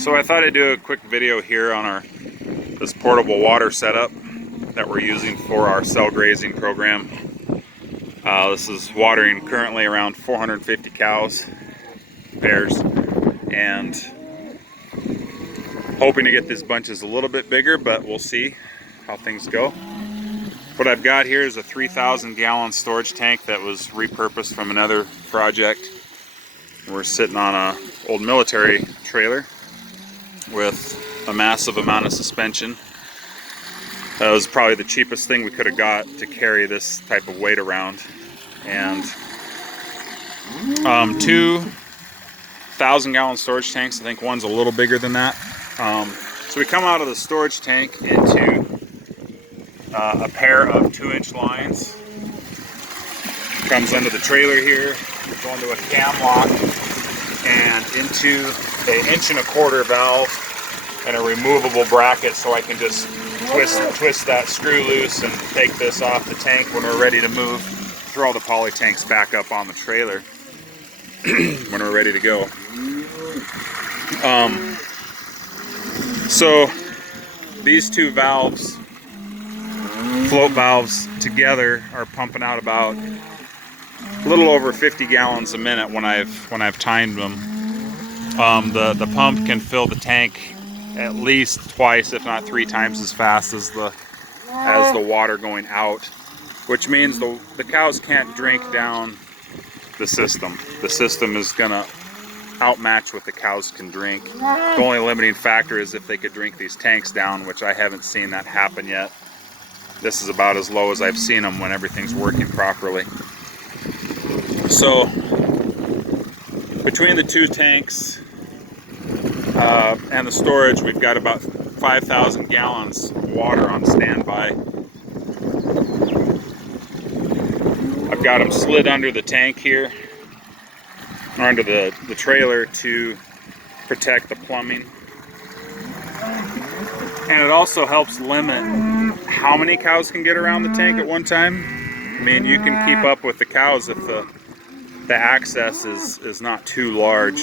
So I thought I'd do a quick video here on this portable water setup that we're using for our cell grazing program. This is watering currently around 450 cows, pairs, and hoping to get these bunches a little bit bigger, but we'll see how things go. What I've got here is a 3,000 gallon storage tank that was repurposed from another project. We're sitting on an old military trailer with a massive amount of suspension. That was probably the cheapest thing we could have got to carry this type of weight around. And 2,000 gallon storage tanks. I think one's a little bigger than that. So we come out of the storage tank into a pair of 2-inch lines. Comes under the trailer here, go into a cam lock, and into an 1.25-inch valve and a removable bracket, so I can just twist that screw loose and take this off the tank when we're ready to move. Throw the poly tanks back up on the trailer when we're ready to go. So these two valves, float valves together, are pumping out about a little over 50 gallons a minute when I've timed them. The pump can fill the tank at least twice, if not 3 times as fast as the water going out, which means the cows can't drink down the system. The system is gonna outmatch what the cows can drink. The only limiting factor is if they could drink these tanks down, which I haven't seen that happen yet. This is about as low as I've seen them when everything's working properly. So between the 2 tanks and the storage, we've got about 5,000 gallons of water on standby. I've got them slid under the tank here, or under the trailer, to protect the plumbing. And it also helps limit how many cows can get around the tank at one time. I mean, you can keep up with the cows if the access is not too large,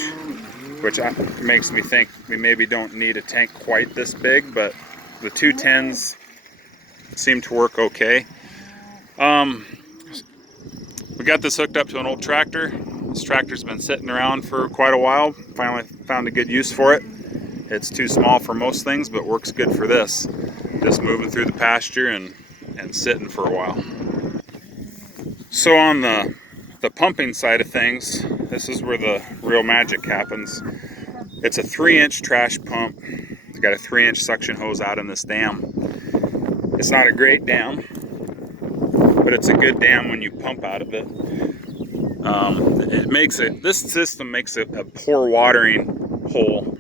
which makes me think we maybe don't need a tank quite this big, but the 210s seem to work okay. We got this hooked up to an old tractor. This tractor's been sitting around for quite a while. Finally found a good use for it. It's too small for most things, but works good for this. Just moving through the pasture and sitting for a while. So on the pumping side of things, this is where the real magic happens. It's a 3-inch trash pump. It's got a 3-inch suction hose out in this dam. It's not a great dam, but it's a good dam when you pump out of it. This system makes a poor watering hole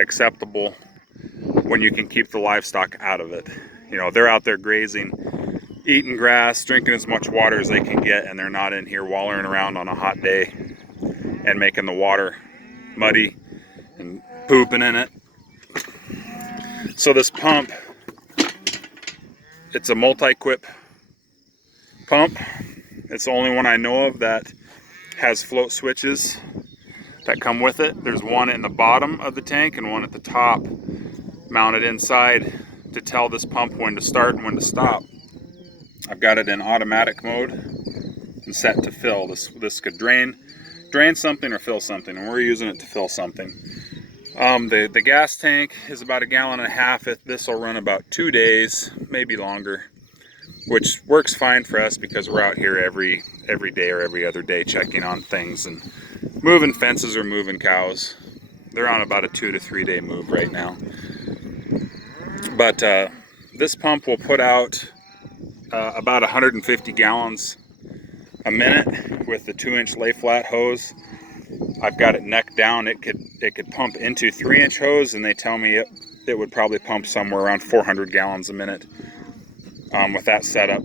acceptable when you can keep the livestock out of it. You know, they're out there grazing, eating grass, drinking as much water as they can get, and they're not in here wallowing around on a hot day and making the water muddy and pooping in it. So this pump, it's a multi-quip pump. It's the only one I know of that has float switches that come with it. There's one in the bottom of the tank and one at the top, mounted inside to tell this pump when to start and when to stop. I've got it in automatic mode and set to fill. This could drain something or fill something, and we're using it to fill something. The gas tank is about 1.5 gallons. This will run about 2 days, maybe longer, which works fine for us because we're out here every day or every other day checking on things and moving fences or moving cows. They're on about a 2 to 3 day move right now. But this pump will put out about 150 gallons a minute with the 2-inch lay flat hose. I've got it neck down. It could pump into 3-inch hose, and they tell me it would probably pump somewhere around 400 gallons a minute with that setup.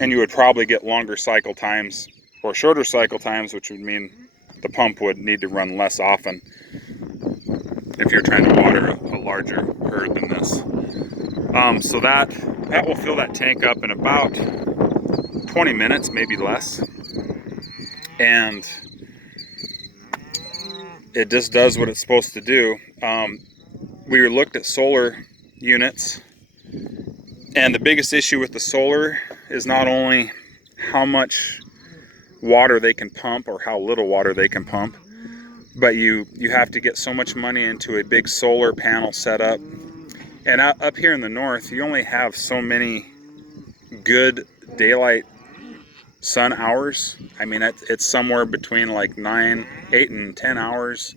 And you would probably get longer cycle times or shorter cycle times, which would mean the pump would need to run less often if you're trying to water a larger herd than this. So that will fill that tank up in about 20 minutes, maybe less. And it just does what it's supposed to do. We looked at solar units, and the biggest issue with the solar is not only how much water they can pump or how little water they can pump, but you have to get so much money into a big solar panel setup. And up here in the north, you only have so many good daylight sun hours. I mean, it's somewhere between like 8 and 10 hours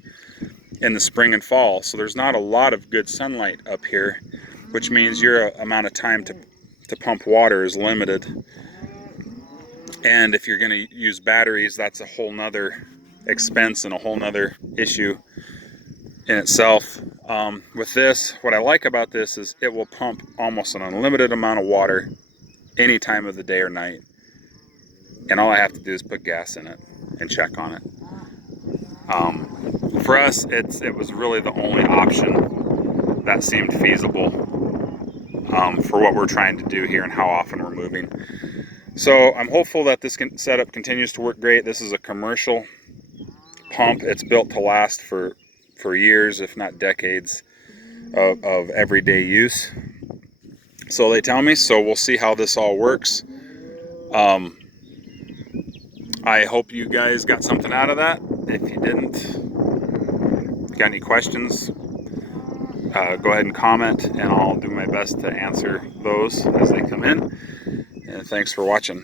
in the spring and fall. So there's not a lot of good sunlight up here, which means your amount of time to pump water is limited. And if you're going to use batteries, that's a whole nother expense and a whole nother issue in itself. With this, what I like about this is it will pump almost an unlimited amount of water any time of the day or night. And all I have to do is put gas in it and check on it. For us, it was really the only option that seemed feasible for what we're trying to do here and how often we're moving. So I'm hopeful that this setup continues to work great. This is a commercial pump. It's built to last for years, if not decades, of everyday use. So they tell me, so we'll see how this all works. I hope you guys got something out of that. If you didn't, got any questions, go ahead and comment, and I'll do my best to answer those as they come in. And thanks for watching.